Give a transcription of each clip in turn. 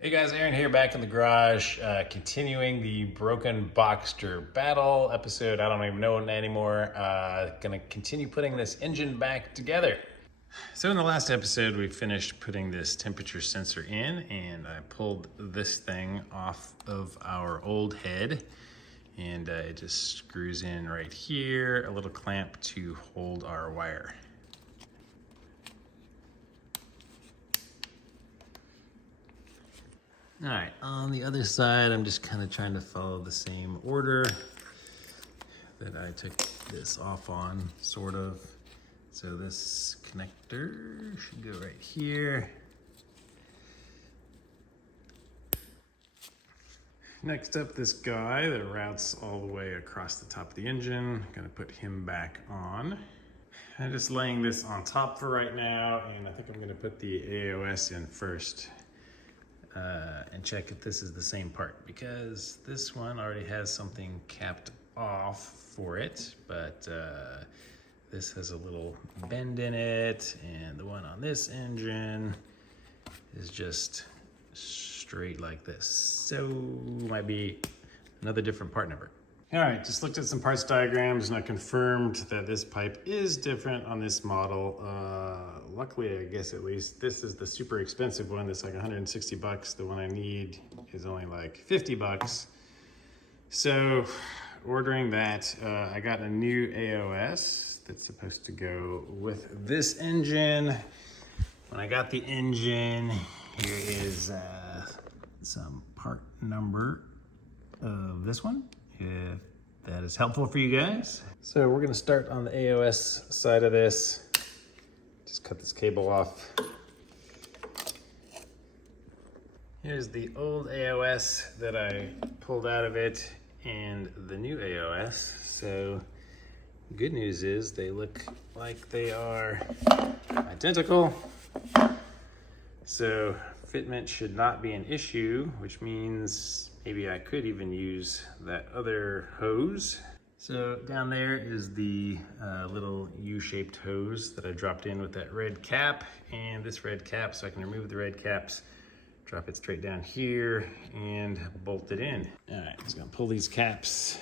Hey guys, Aaron here, back in the garage, continuing the broken Boxster battle episode. I don't even know it anymore. Gonna continue putting this engine back together. So in the last episode, we finished putting this temperature sensor in, and I pulled this thing off of our old head, and it just screws in right here, a little clamp to hold our wire. All right, on the other side, I'm just kind of trying to follow the same order that I took this off on, sort of. So this connector should go right here. Next up, this guy that routes all the way across the top of the engine. Gonna put him back on. I'm just laying this on top for right now, and I think I'm gonna put the AOS in first. And check if this is the same part, because this one already has something capped off for it, but this has a little bend in it, and the one on this engine is just straight like this. So might be another different part number. All right, just looked at some parts diagrams, and I confirmed that this pipe is different on this model. Luckily, I guess at least, this is the super expensive one that's like 160 bucks. The one I need is only like 50 bucks. So ordering that, I got a new AOS that's supposed to go with this engine. When I got the engine, here is some part number of this one, if that is helpful for you guys. So we're gonna start on the AOS side of this. Just cut this cable off. Here's the old AOS that I pulled out of it and the new AOS. So good news is they look like they are identical. So fitment should not be an issue, which means maybe I could even use that other hose. So down there is the little U-shaped hose that I dropped in with that red cap, and this red cap, so I can remove the red caps, drop it straight down here, and bolt it in. All right, just gonna pull these caps.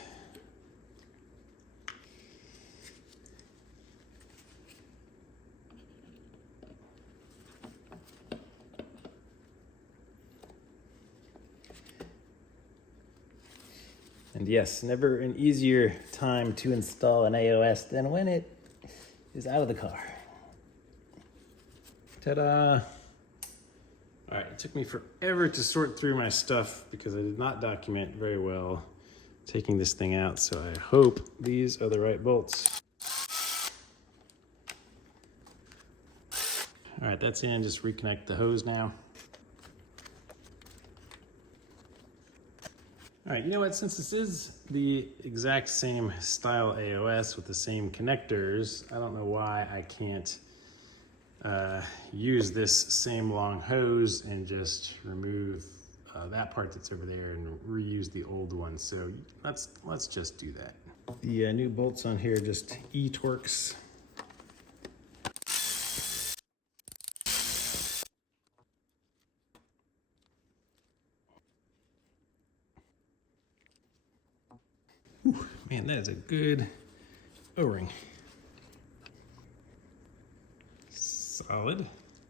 And yes, never an easier time to install an AOS than when it is out of the car. Ta-da! All right, it took me forever to sort through my stuff because I did not document very well taking this thing out, so I hope these are the right bolts. All right, that's in, just reconnect the hose now. All right, you know what, since this is the exact same style AOS with the same connectors, I don't know why I can't use this same long hose and just remove that part that's over there and reuse the old one. So let's just do that. The new bolts on here just E-Torx. Whew, man, that is a good O-ring. Solid.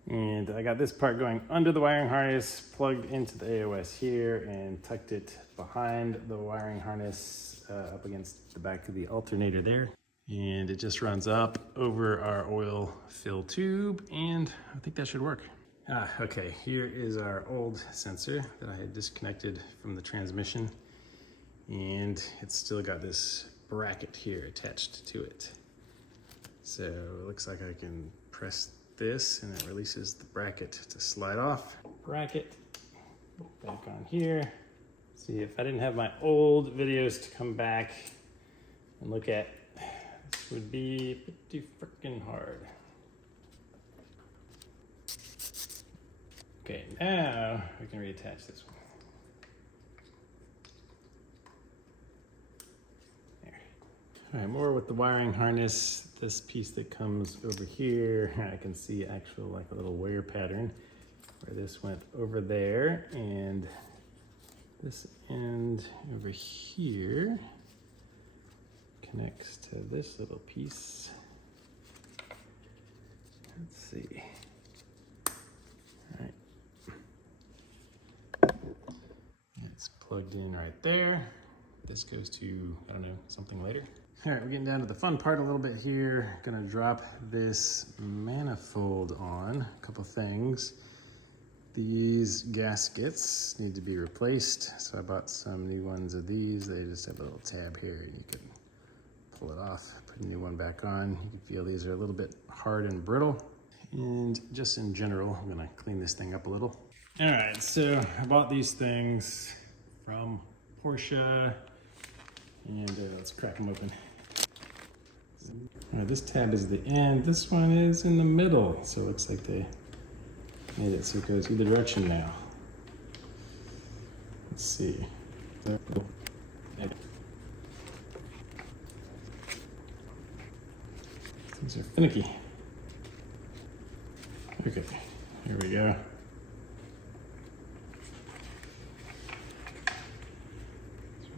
And I got this part going under the wiring harness, plugged into the AOS here, and tucked it behind the wiring harness up against the back of the alternator there. And it just runs up over our oil fill tube, and I think that should work. Okay, here is our old sensor that I had disconnected from the transmission. And it's still got this bracket here attached to it. So it looks like I can press this and it releases the bracket to slide off. Bracket back on here. See, if I didn't have my old videos to come back and look at, this would be pretty freaking hard. Okay, now we can reattach this one. All right, more with the wiring harness. This piece that comes over here, I can see actual like a little wear pattern. where this went over there, and this end over here connects to this little piece. Let's see. All right. It's plugged in right there. This goes to, I don't know, something later. All right, we're getting down to the fun part a little bit here. Gonna drop this manifold on. A couple things. These gaskets need to be replaced. So I bought some new ones of these. They just have a little tab here and you can pull it off, put a new one back on. You can feel these are a little bit hard and brittle. And just in general, I'm gonna clean this thing up a little. All right, so I bought these things from Porsche, and let's crack them open. All right, this tab is the end. This one is in the middle, so it looks like they made it so it goes either direction now. Let's see. These are finicky. Okay, here we go.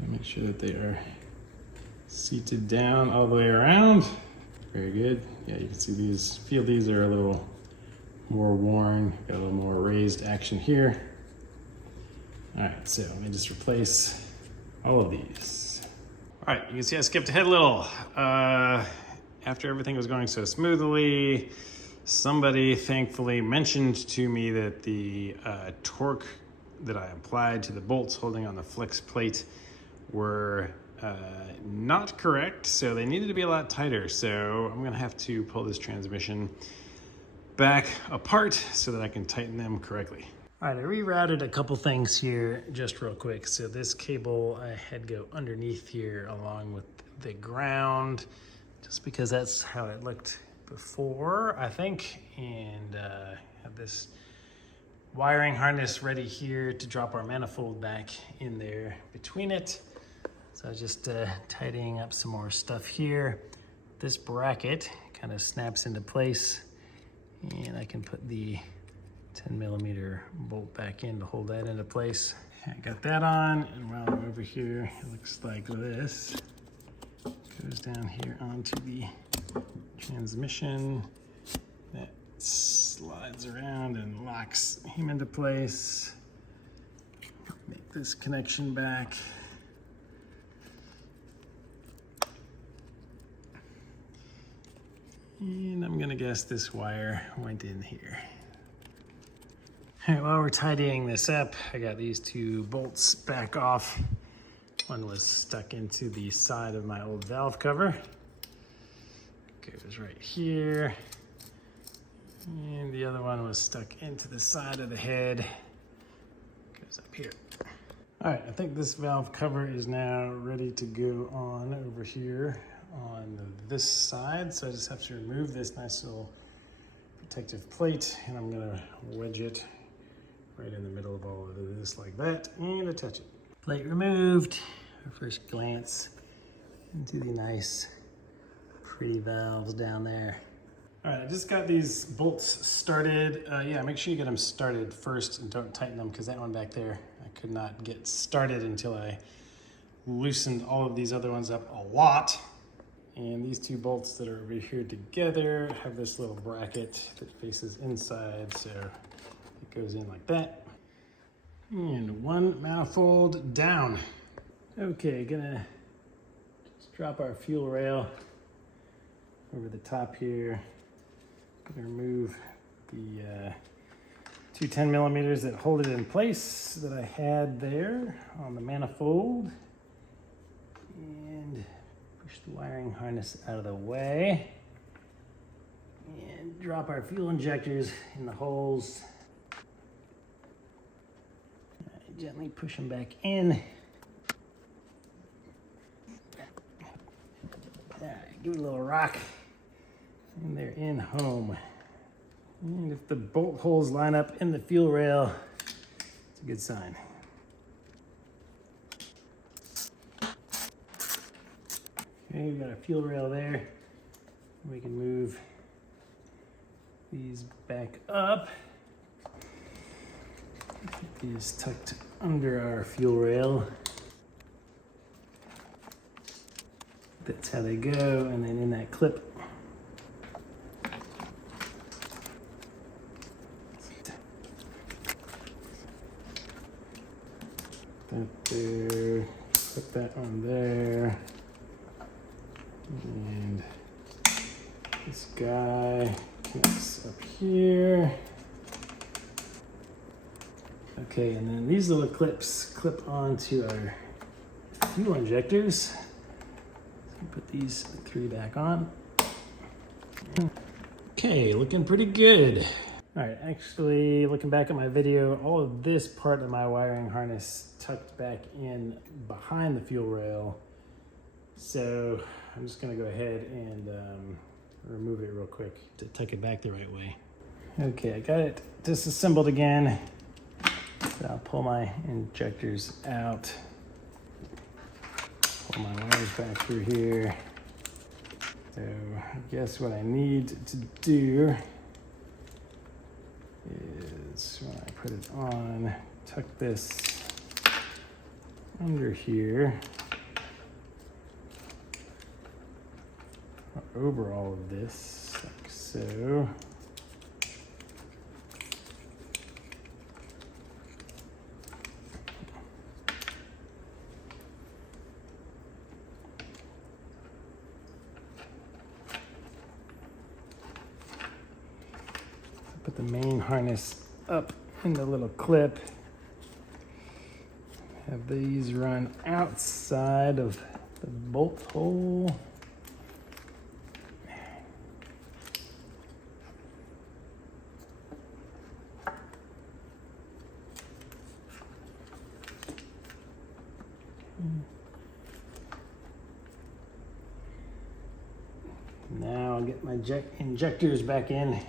Make sure that they are seated down all the way around. Very good. Yeah, you can see these, feel these are a little more worn, got a little more raised action here. All right, so let me just replace all of these. All right, you can see I skipped ahead a little. After everything was going so smoothly, somebody thankfully mentioned to me that the torque that I applied to the bolts holding on the flex plate were not correct, so they needed to be a lot tighter. So I'm gonna have to pull this transmission back apart so that I can tighten them correctly. All right, I rerouted a couple things here just real quick. So this cable I had go underneath here along with the ground, just because that's how it looked before, I think, and have this wiring harness ready here to drop our manifold back in there between it. So I was just tidying up some more stuff here. This bracket kind of snaps into place, and I can put the 10mm bolt back in to hold that into place. I got that on, and while I'm over here, it looks like this. Goes down here onto the transmission. That slides around and locks him into place. Make this connection back. And I'm gonna guess this wire went in here. All right, while we're tidying this up, I got these two bolts back off. One was stuck into the side of my old valve cover. Goes right here. And the other one was stuck into the side of the head. Goes up here. All right, I think this valve cover is now ready to go on over here on this side. So I just have to remove this nice little protective plate, and I'm gonna wedge it right in the middle of all of this like that and attach it. Plate removed. Our first glance into the nice, pretty valves down there. All right, I just got these bolts started. Yeah, make sure you get them started first and don't tighten them, because that one back there, I could not get started until I loosened all of these other ones up a lot. And these two bolts that are over here together have this little bracket that faces inside, so it goes in like that. And one manifold down. Okay, gonna just drop our fuel rail over the top here. Gonna remove the two 10mm that hold it in place that I had there on the manifold. And push the wiring harness out of the way. And drop our fuel injectors in the holes. Gently push them back in. Give it a little rock, and they're in home. And if the bolt holes line up in the fuel rail, it's a good sign. Okay, we've got our fuel rail there. We can move these back up. these tucked under our fuel rail. That's how they go, and then in that clip. That there, put that on there. And this guy connects up here. Okay, and then these little clips clip onto our fuel injectors. So put these 3 back on. Okay, looking pretty good. All right, actually looking back at my video, all of this part of my wiring harness tucked back in behind the fuel rail. So I'm just gonna go ahead and remove it real quick to tuck it back the right way. Okay, I got it disassembled again. So I'll pull my injectors out. Pull my wires back through here. So I guess what I need to do is when I put it on, tuck this under here, over all of this, like so. Put the main harness up in the little clip. Have these run outside of the bolt hole. Now I'll get my injectors back in.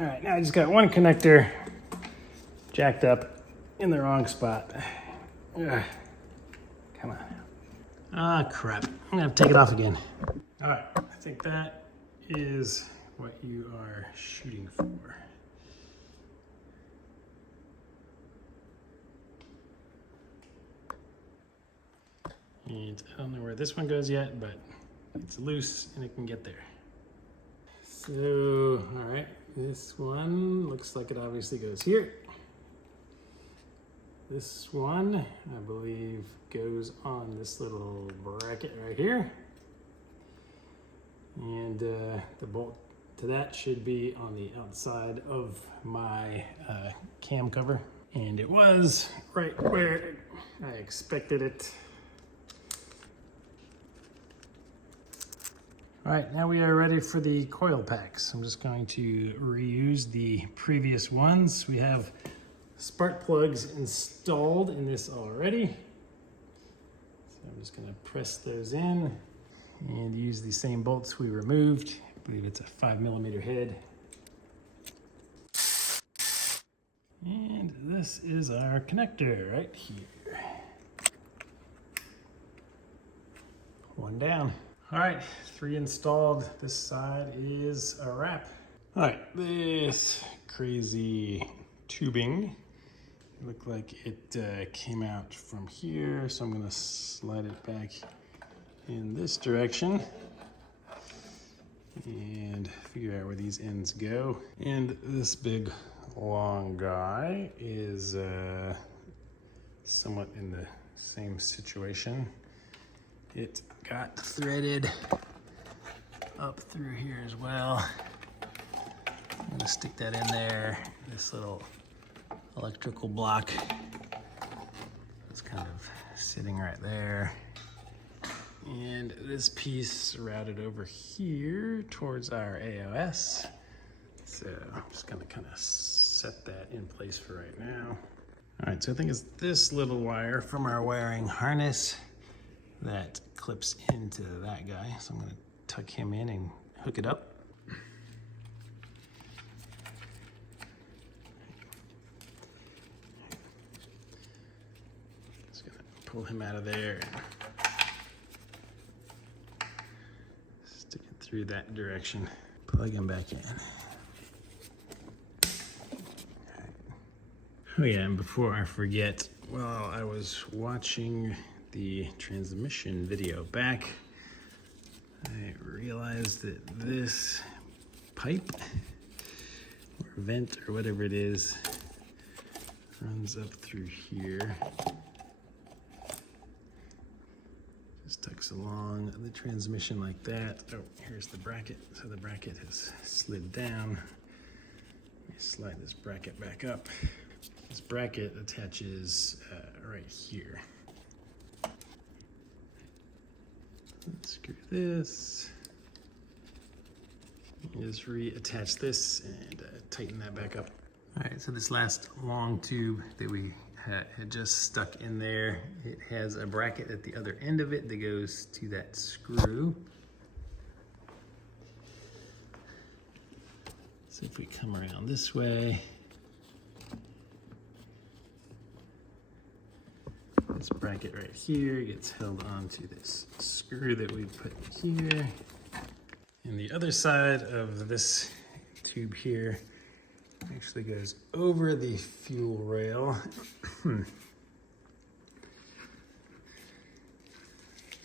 All right, now I just got one connector jacked up in the wrong spot. Ugh. Come on. Ah, crap. I'm gonna have to take it off again. All right, I think that is what you are shooting for. And I don't know where this one goes yet, but it's loose and it can get there. So, all right, this one looks like it obviously goes here. This one, I believe, goes on this little bracket right here. And the bolt to that should be on the outside of my cam cover. And it was right where I expected it. All right, now we are ready for the coil packs. I'm just going to reuse the previous ones. We have spark plugs installed in this already. So I'm just gonna press those in and use the same bolts we removed. I believe it's a 5mm head. And this is our connector right here. One down. All right, 3 installed. This side is a wrap. All right, this crazy tubing, it looked like it came out from here, so I'm gonna slide it back in this direction and figure out where these ends go. And this big long guy is somewhat in the same situation. It got threaded up through here as well. I'm gonna stick that in there. This little electrical block is kind of sitting right there. And this piece routed over here towards our AOS. So I'm just gonna kind of set that in place for right now. All right, so I think it's this little wire from our wiring harness that clips into that guy. So I'm gonna tuck him in and hook it up. Just gonna pull him out of there and stick it through that direction. Plug him back in. Oh yeah, and before I forget, while I was watching the transmission video back, I realized that this pipe, or vent, or whatever it is, runs up through here. Just tucks along the transmission like that. Oh, here's the bracket. So the bracket has slid down. Let me slide this bracket back up. This bracket attaches right here. Let's screw this. Just reattach this and tighten that back up. All right, so this last long tube that we had just stuck in there, it has a bracket at the other end of it that goes to that screw. So if we come around this way, this bracket right here gets held onto this screw that we put here. And the other side of this tube here actually goes over the fuel rail. So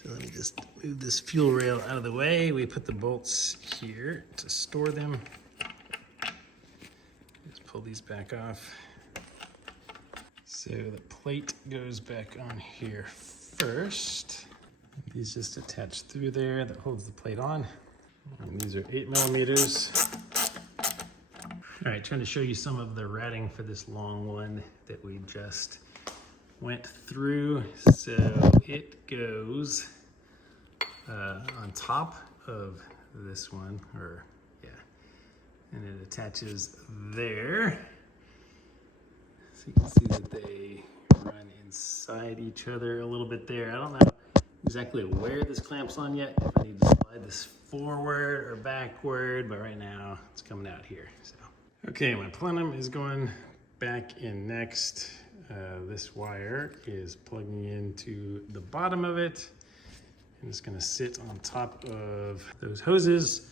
let me just move this fuel rail out of the way. We put the bolts here to store them. Just pull these back off. So the plate goes back on here first. These just attach through there. That holds the plate on. And these are 8mm. All right, trying to show you some of the ratting for this long one that we just went through. So it goes on top of this one, or yeah, and it attaches there. So you can see that they run inside each other a little bit there. I don't know exactly where this clamps on yet, if I need to slide this forward or backward, but right now it's coming out here. So, okay, my plenum is going back in next. This wire is plugging into the bottom of it, and it's gonna sit on top of those hoses.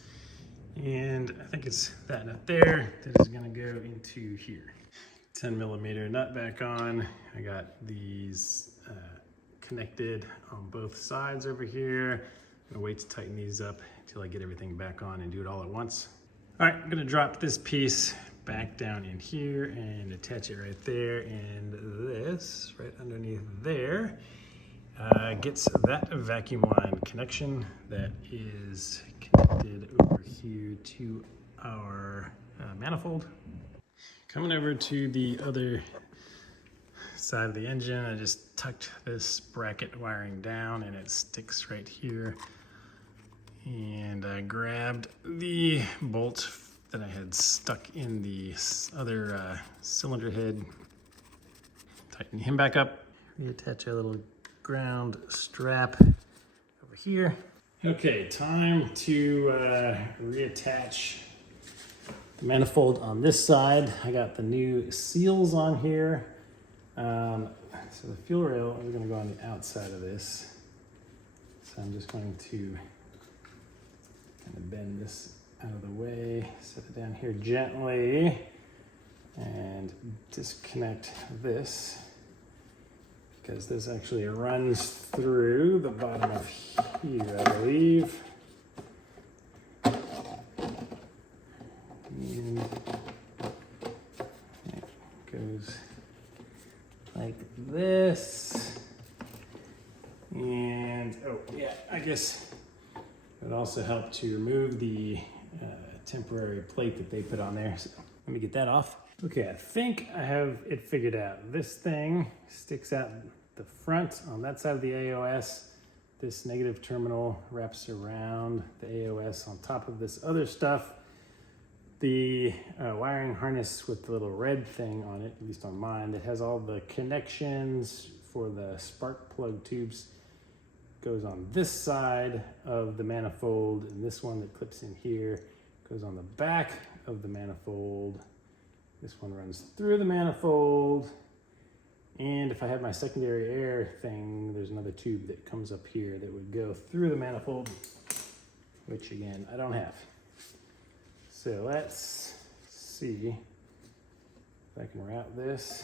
And I think it's that nut there that is gonna go into here. 10mm nut back on. I got these connected on both sides over here. I'm gonna wait to tighten these up until I get everything back on and do it all at once. All right, I'm gonna drop this piece back down in here and attach it right there, and this right underneath there gets that vacuum line connection that is connected over here to our manifold. Coming over to the other side of the engine, I just tucked this bracket wiring down and it sticks right here. And I grabbed the bolt that I had stuck in the other cylinder head, tighten him back up, reattach a little ground strap over here. Okay, time to reattach the manifold on this side. I got the new seals on here. So the fuel rail is going to go on the outside of this. So I'm just going to kind of bend this out of the way, set it down here gently, and disconnect this, because this actually runs through the bottom of here, I believe. And it goes like this. And oh yeah, I guess it would also help to remove the temporary plate that they put on there. So let me get that off. Okay, I think I have it figured out. This thing sticks out the front on that side of the AOS. This negative terminal wraps around the AOS on top of this other stuff. the wiring harness with the little red thing on it, at least on mine, that has all the connections for the spark plug tubes goes on this side of the manifold, and this one that clips in here goes on the back of the manifold. This one runs through the manifold, and if I had my secondary air thing, there's another tube that comes up here that would go through the manifold, which again, I don't have. So let's see if I can route this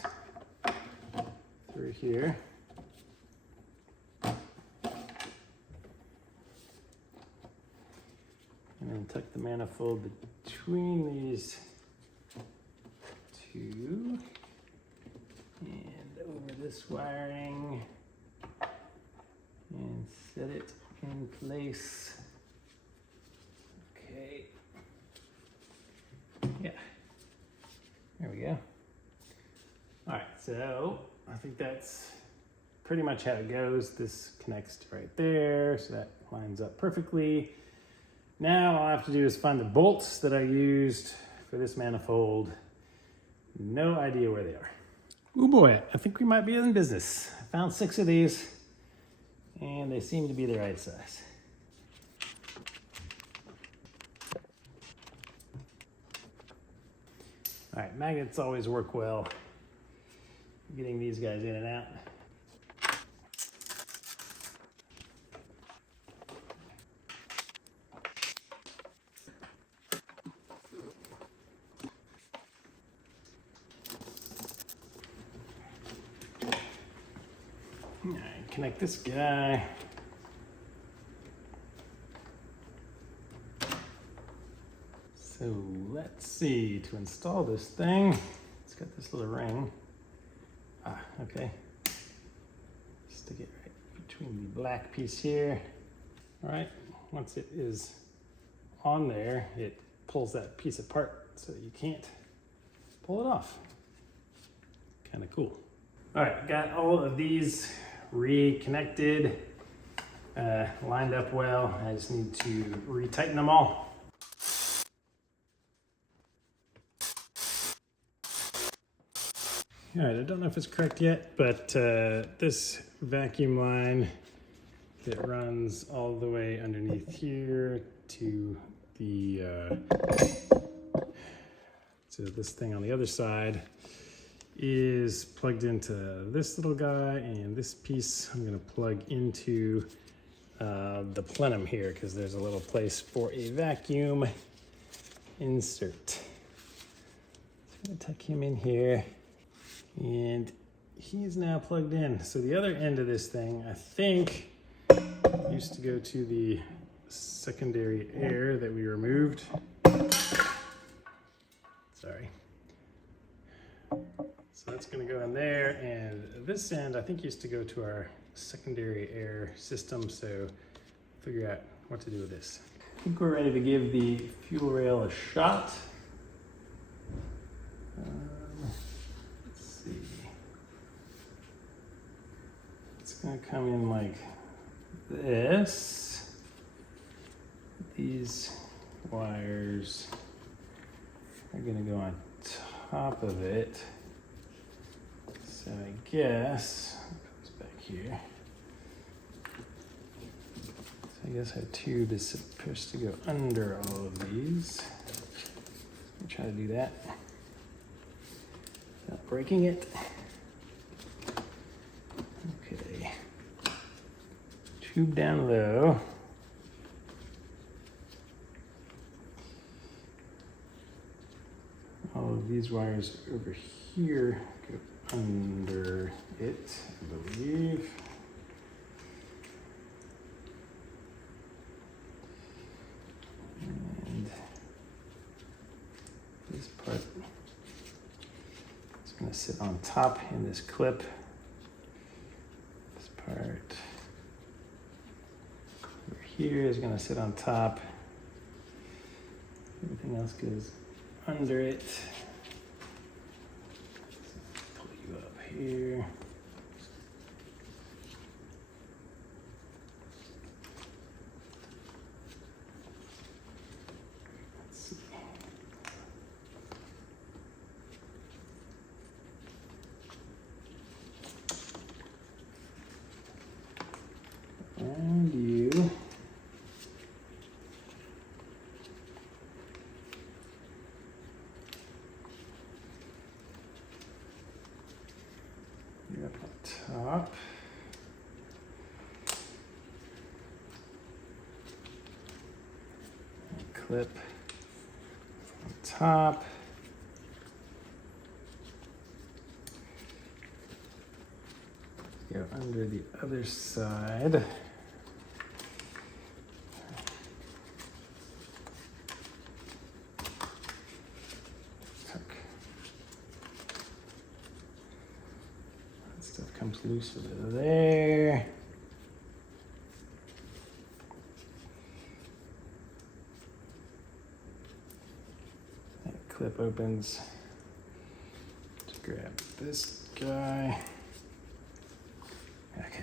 through here. And then tuck the manifold between these two and over this wiring and set it in place. Okay. Yeah. There we go. All right, so I think that's pretty much how it goes. This connects to right there, so that lines up perfectly. Now all I have to do is find the bolts that I used for this manifold. No idea where they are. Oh boy, I think we might be in business. I found 6 of these, and they seem to be the right size. All right, magnets always work well. Getting these guys in and out. All right, connect this guy. So let's see, to install this thing, it's got this little ring. Ah, okay. Stick it right between the black piece here. All right, once it is on there, it pulls that piece apart so that you can't pull it off. Kind of cool. All right, got all of these reconnected, lined up well. I just need to retighten them all. All right, I don't know if it's correct yet, but this vacuum line that runs all the way underneath here to the so this thing on the other side is plugged into this little guy, and this piece I'm going to plug into the plenum here because there's a little place for a vacuum insert. So I'm going to tuck him in here. And he is now plugged in. So the other end of this thing, I think, used to go to the secondary air that we removed. Sorry. So that's gonna go in there, and this end I think used to go to our secondary air system, so figure out what to do with this. I think we're ready to give the fuel rail a shot. It's going to come in like this. These wires are going to go on top of it. So I guess it goes back here. So I guess our tube is supposed to go under all of these. Let me try to do that without breaking it. Okay, tube down low. All of these wires over here go under it, I believe. And this part is going to sit on top in this clip. Part over here is going to sit on top. Everything else goes under it. Pull you up here. Let's see. And you. You're up on top. Clip on top. Go under the other side. Tuck. That stuff comes loose over there. That clip opens to grab this guy. Okay.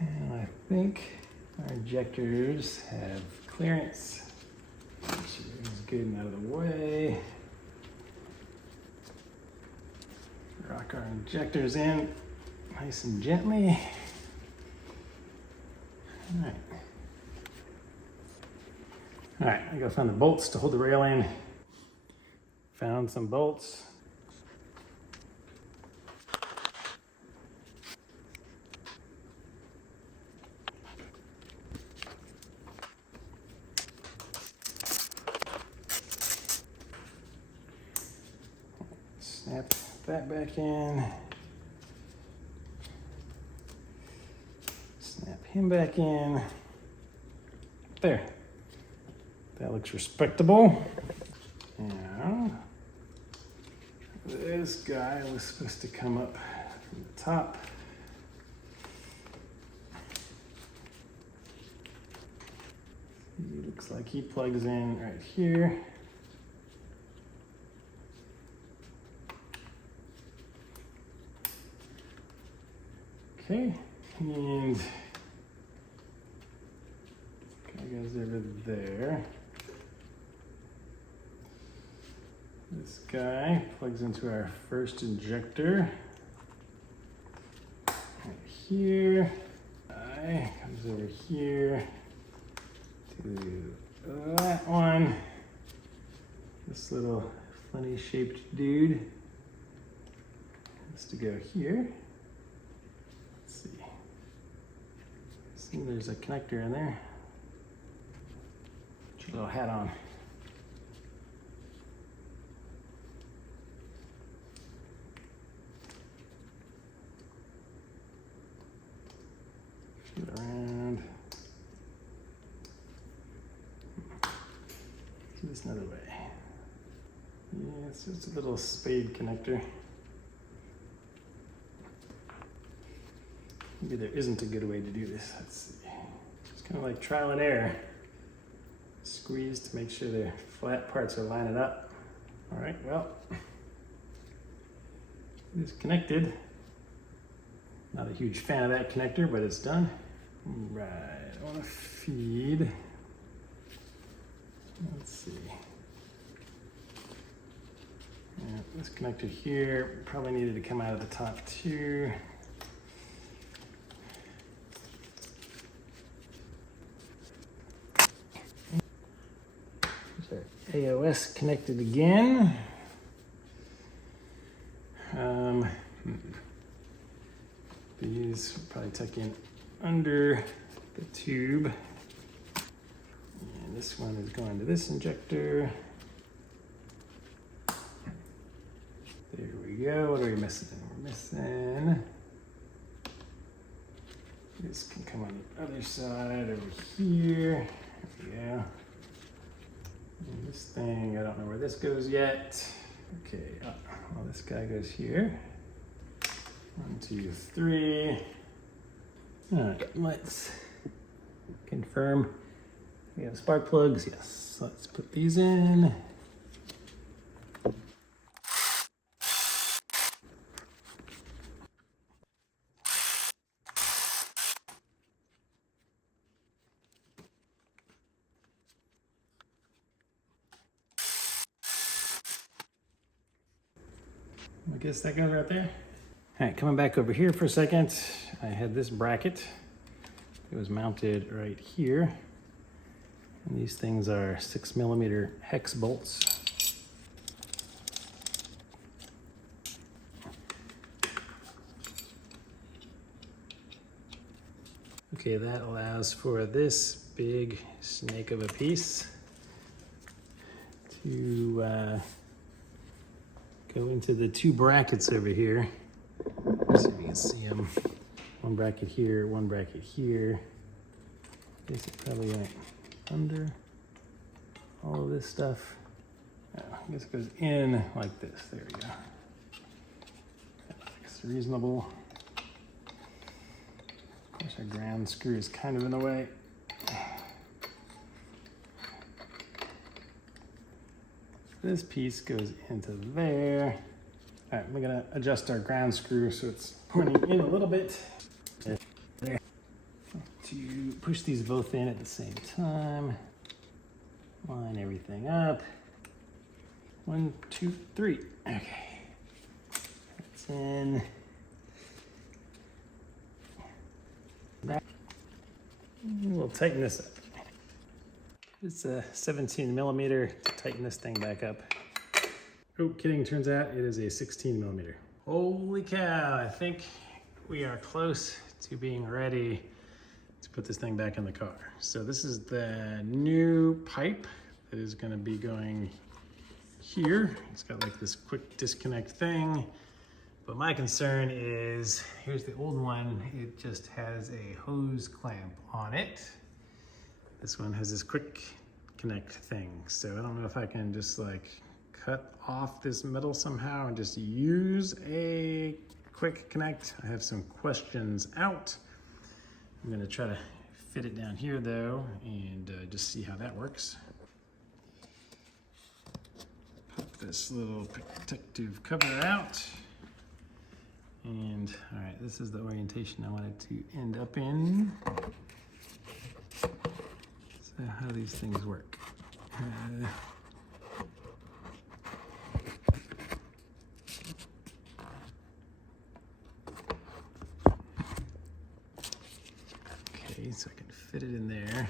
Now I think our injectors have clearance. Make sure it's good and out of the way. Rock our injectors in nice and gently. All right. All right, I gotta find the bolts to hold the rail in. Found some bolts. Snap that back in. Snap him back in. There. That looks respectable. Now, this guy was supposed to come up from the top. He looks like he plugs in right here. Okay, and guy goes over there. This guy plugs into our first injector. Right here. Guy comes over here to that one. This little funny shaped dude has to go here. See, there's a connector in there. Put your little hat on. Get around. Do this another way. Yeah, it's just a little spade connector. Maybe there isn't a good way to do this. Let's see. It's kind of like trial and error. Squeeze to make sure the flat parts are lining up. All right, well, it's connected. Not a huge fan of that connector, but it's done. Right, I want to feed. Let's see. Yeah, this connector here probably needed to come out of the top too. AOS connected again. These will probably tuck in under the tube. And this one is going to this injector. There we go. What are we missing? We're missing. This can come on the other side over here. There we go. And this thing, I don't know where this goes yet. Okay, well, this guy goes here. 1, 2, 3. All right, let's confirm. We have spark plugs, yes. Let's put these in. I guess that goes right there. All right, coming back over here for a second, I had this bracket. It was mounted right here. And these things are 6mm hex bolts. Okay, that allows for this big snake of a piece to go into the two brackets over here. Let's see if you can see them. One bracket here, one bracket here. I guess it probably went under all of this stuff. Oh, I guess it goes in like this. There we go. It's reasonable. Of course, our ground screw is kind of in the way. This piece goes into there. All right, we're gonna adjust our ground screw so it's pointing in a little bit. There. To push these both in at the same time. Line everything up. 1, 2, 3. Okay. That's in. We'll tighten this up. It's a 17mm to tighten this thing back up. Oh, kidding, turns out it is a 16mm. Holy cow, I think we are close to being ready to put this thing back in the car. So this is the new pipe that is gonna be going here. It's got like this quick disconnect thing. But my concern is, here's the old one, it just has a hose clamp on it. This one has this quick connect thing. So I don't know if I can just like cut off this metal somehow and just use a quick connect. I have some questions out. I'm gonna try to fit it down here though and just see how that works. Pop this little protective cover out. And all right, this is the orientation I wanted to end up in. So how do these things work? Okay, so I can fit it in there.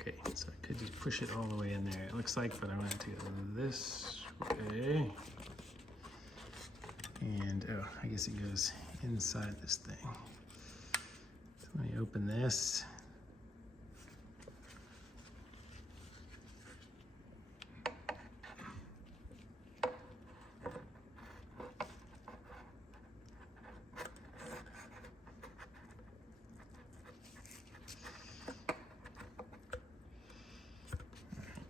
Okay, so I could just push it all the way in there, it looks like, but I want it to go this way. And oh, I guess it goes inside this thing. So let me open this.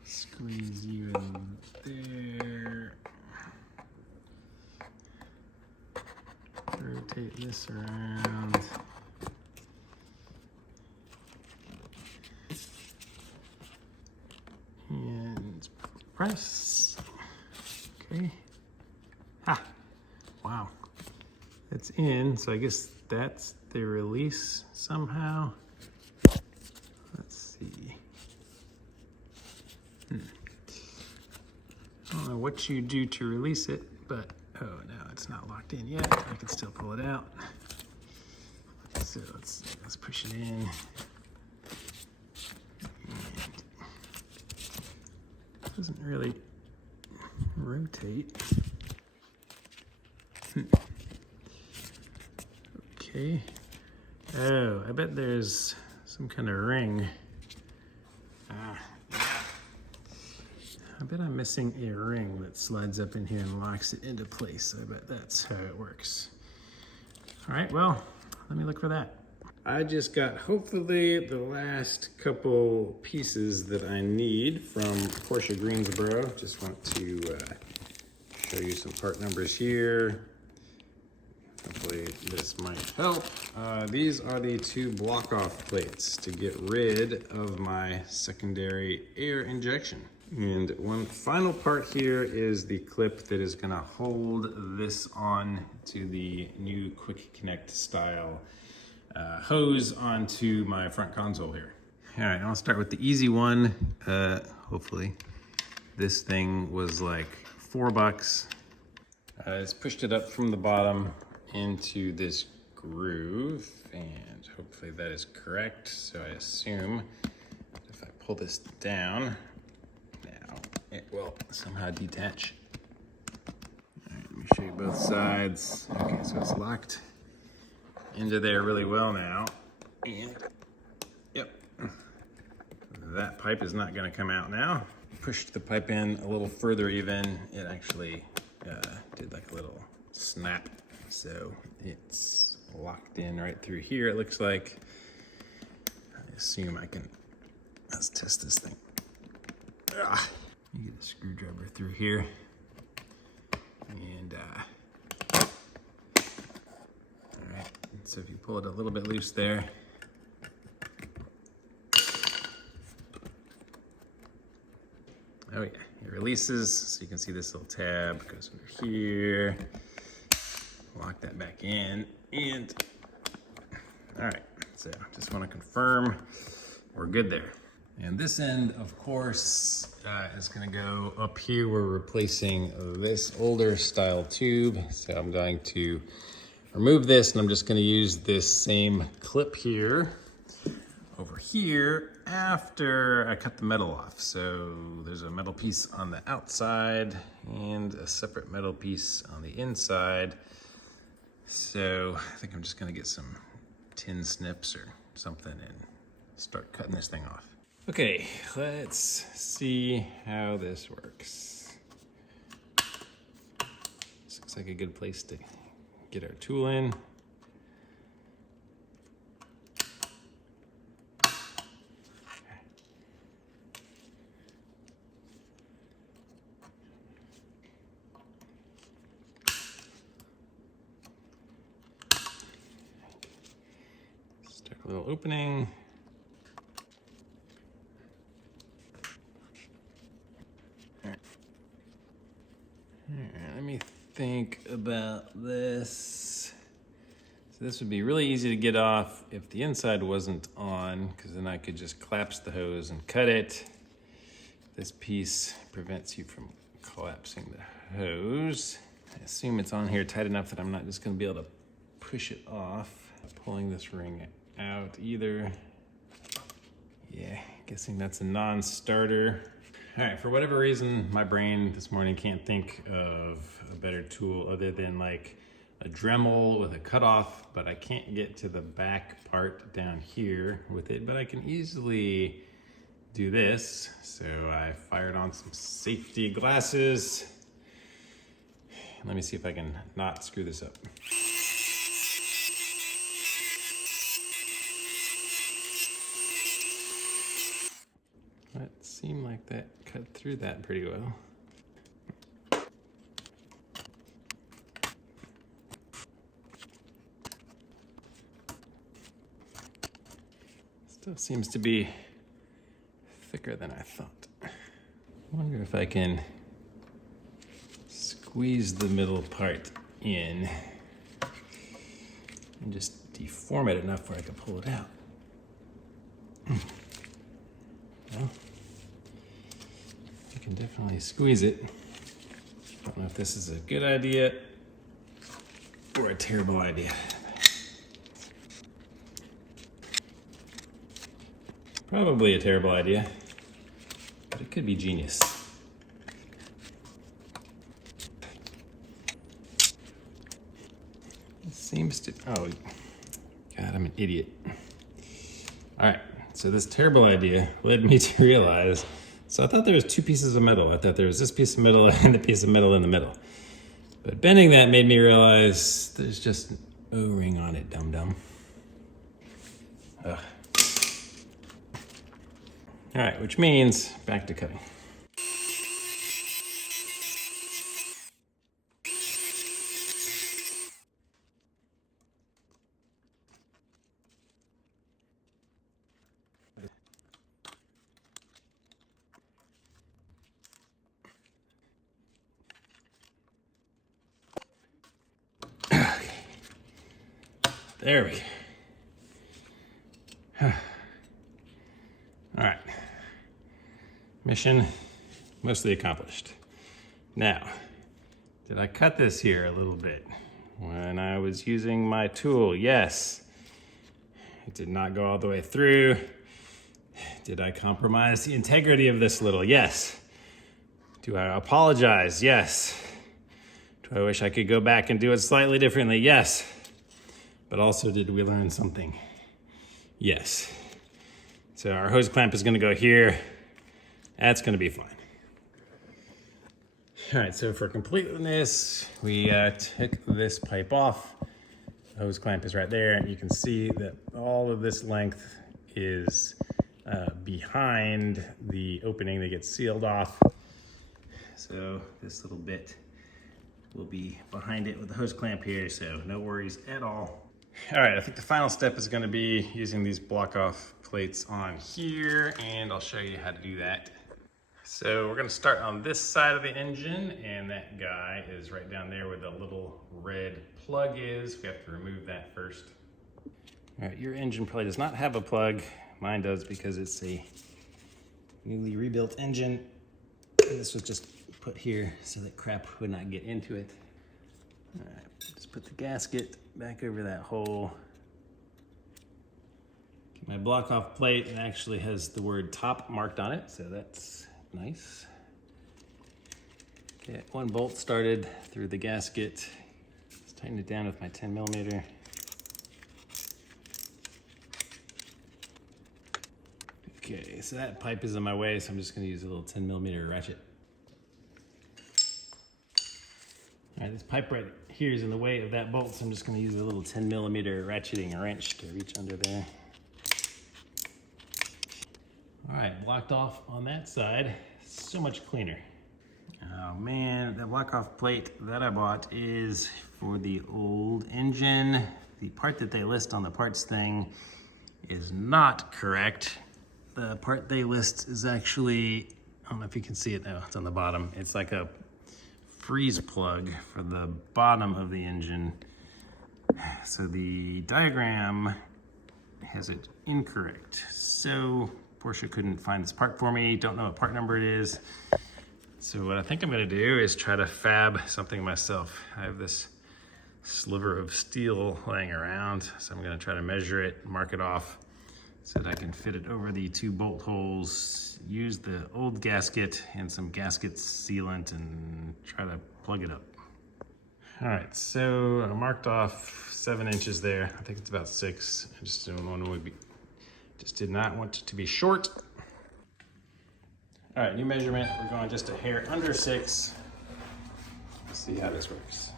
Squeeze you in there. Rotate this around. And press. Okay. Ah, wow. That's in, so I guess that's the release somehow. Let's see. I don't know what you do to release it, but oh no, it's not locked in yet. I can still pull it out. So let's push it in. And it doesn't really rotate. Okay. Oh, I bet there's some kind of ring. I bet I'm missing a ring that slides up in here and locks it into place. I bet that's how it works. All right, well, let me look for that. I just got hopefully the last couple pieces that I need from Porsche Greensboro. Just want to show you some part numbers here. Hopefully this might help. These are the two block-off plates to get rid of my secondary air injection. And one final part here is the clip that is gonna hold this on to the new quick connect style hose onto my front console here. All right, I'll start with the easy one. Hopefully. This thing was like $4. I just pushed it up from the bottom into this groove, and hopefully that is correct. So I assume if I pull this down, now it will somehow detach. All right, let me show you both sides. Okay, so it's locked into there really well now. And yep, that pipe is not gonna come out now. Pushed the pipe in a little further even, it actually did like a little snap. So it's locked in right through here, it looks like. I assume I can, let's test this thing. You get a screwdriver through here. And all right, so if you pull it a little bit loose there, oh yeah, it releases, so you can see this little tab goes over here. Lock that back in, and all right, so just want to confirm we're good there. And this end, of course, is going to go up here. We're replacing this older style tube, so I'm going to remove this, and I'm just going to use this same clip here over here after I cut the metal off. So there's a metal piece on the outside and a separate metal piece on the inside. So I think I'm just gonna get some tin snips or something and start cutting this thing off. Okay, let's see how this works. This looks like a good place to get our tool in. Little opening. All right, let me think about this. So this would be really easy to get off if the inside wasn't on, because then I could just collapse the hose and cut it. This piece prevents you from collapsing the hose. I assume it's on here tight enough that I'm not just gonna be able to push it off. Pulling this ring out either. Yeah, guessing that's a non-starter. All right, for whatever reason, my brain this morning can't think of a better tool other than like a Dremel with a cutoff, but I can't get to the back part down here with it, but I can easily do this. So I fired on some safety glasses. Let me see if I can not screw this up. It seemed like that cut through that pretty well. Still seems to be thicker than I thought. I wonder if I can squeeze the middle part in and just deform it enough where I can pull it out. Well, I can definitely squeeze it. Don't know if this is a good idea or a terrible idea. Probably a terrible idea, but it could be genius. It seems to, oh, God, I'm an idiot. All right, so this terrible idea led me to realize, so I thought there was two pieces of metal. I thought there was this piece of metal and the piece of metal in the middle. But bending that made me realize there's just an O-ring on it, dum-dum. Ugh. All right, which means back to cutting. Okay. There we go. All right. Mission mostly accomplished. Now, did I cut this here a little bit when I was using my tool? Yes. It did not go all the way through. Did I compromise the integrity of this little? Yes. Do I apologize? Yes. Do I wish I could go back and do it slightly differently? Yes. But also, did we learn something? Yes. So our hose clamp is gonna go here. That's gonna be fine. All right, so for completeness, we took this pipe off. The hose clamp is right there. You can see that all of this length is behind the opening that gets sealed off. So this little bit will be behind it with the hose clamp here, so no worries at all. All right, I think the final step is gonna be using these block off plates on here, and I'll show you how to do that. So we're gonna start on this side of the engine, and that guy is right down there where the little red plug is. We have to remove that first. All right, your engine probably does not have a plug. Mine does because it's a newly rebuilt engine. And this was just put here so that crap would not get into it. All right, just put the gasket back over that hole. Get my block off plate, it actually has the word top marked on it, so that's nice. Get one bolt started through the gasket. Let's tighten it down with my 10mm. Okay, so that pipe is in my way, so I'm just gonna use a little 10mm ratchet. All right, this pipe right here is in the way of that bolt, so I'm just gonna use a little 10mm ratcheting wrench to reach under there. All right, blocked off on that side. So much cleaner. Oh man, that block off plate that I bought is for the old engine. The part that they list on the parts thing is not correct. The part they list is actually, I don't know if you can see it now, it's on the bottom. It's like a freeze plug for the bottom of the engine. So the diagram has it incorrect. So Porsche couldn't find this part for me, don't know what part number it is. So what I think I'm gonna do is try to fab something myself. I have this sliver of steel laying around, so I'm gonna try to measure it, mark it off, so that I can fit it over the 2 bolt holes, use the old gasket and some gasket sealant and try to plug it up. All right, so I marked off 7 inches there. I think it's about 6. I just didn't want to did not want it to be short. All right, new measurement. We're going just a hair under 6. Let's see how this works.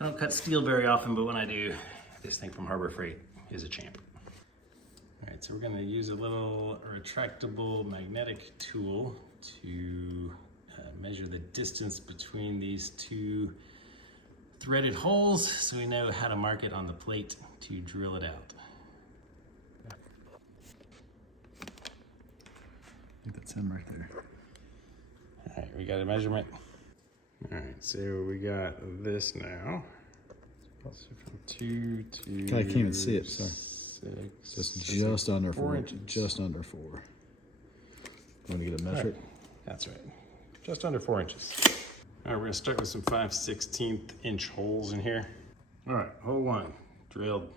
I don't cut steel very often, but when I do, this thing from Harbor Freight is a champ. All right, so we're gonna use a little retractable magnetic tool to measure the distance between these 2 threaded holes so we know how to mark it on the plate to drill it out. I think that's him right there. All right, we got a measurement. All right, so we got this now. From 2 to I can't even see it, sorry. 6. So it's just under 4 4 inches. Just under 4. Want to get a metric? Right. That's right. Just under 4 inches. All right, we're gonna start with some 5/16 inch holes in here. All right, hole 1, drilled.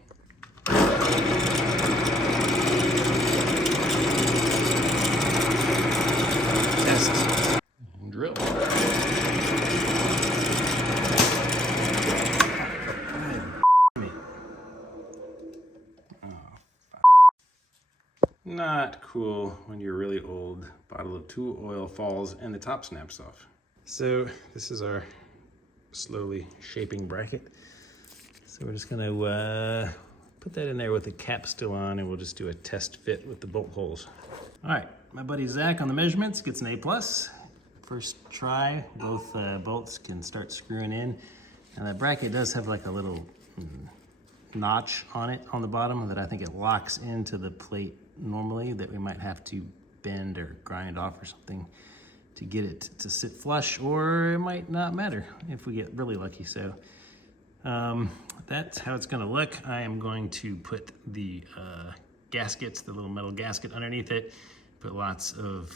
Test. And drill. Not cool when your really old bottle of tool oil falls and the top snaps off. So this is our slowly shaping bracket. So we're just gonna put that in there with the cap still on, and we'll just do a test fit with the bolt holes. All right, my buddy Zach on the measurements gets an A+. First try, both bolts can start screwing in. And that bracket does have like a little notch on it on the bottom that I think it locks into the plate normally that we might have to bend or grind off or something to get it to sit flush, or it might not matter if we get really lucky. So that's how it's gonna look. I am going to put the gaskets, the little metal gasket underneath it, put lots of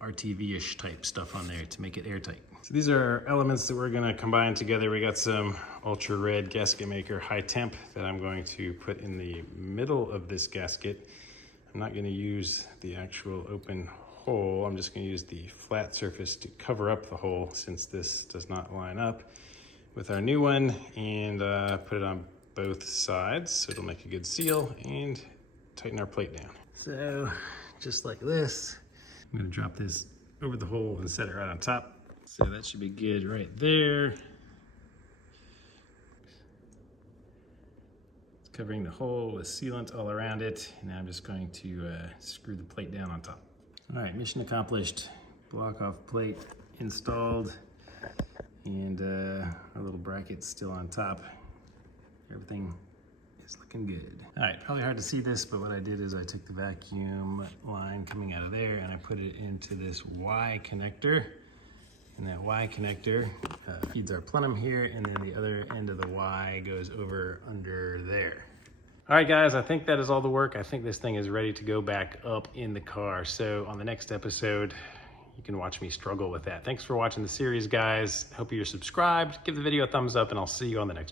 RTV-ish type stuff on there to make it airtight. So these are elements that we're gonna combine together. We got some ultra red gasket maker high temp that I'm going to put in the middle of this gasket. I'm not gonna use the actual open hole. I'm just gonna use the flat surface to cover up the hole, since this does not line up with our new one, and put it on both sides so it'll make a good seal and tighten our plate down. So just like this, I'm gonna drop this over the hole and set it right on top. So that should be good right there. It's covering the hole with sealant all around it. Now I'm just going to screw the plate down on top. All right, mission accomplished. Block off plate installed, and our little bracket's still on top. Everything is looking good. All right, probably hard to see this, but what I did is I took the vacuum line coming out of there and I put it into this Y connector. And that Y connector feeds our plenum here, and then the other end of the Y goes over under there. All right, guys, I think that is all the work. I think this thing is ready to go back up in the car. So on the next episode, you can watch me struggle with that. Thanks for watching the series, guys. Hope you're subscribed. Give the video a thumbs up, and I'll see you on the next one.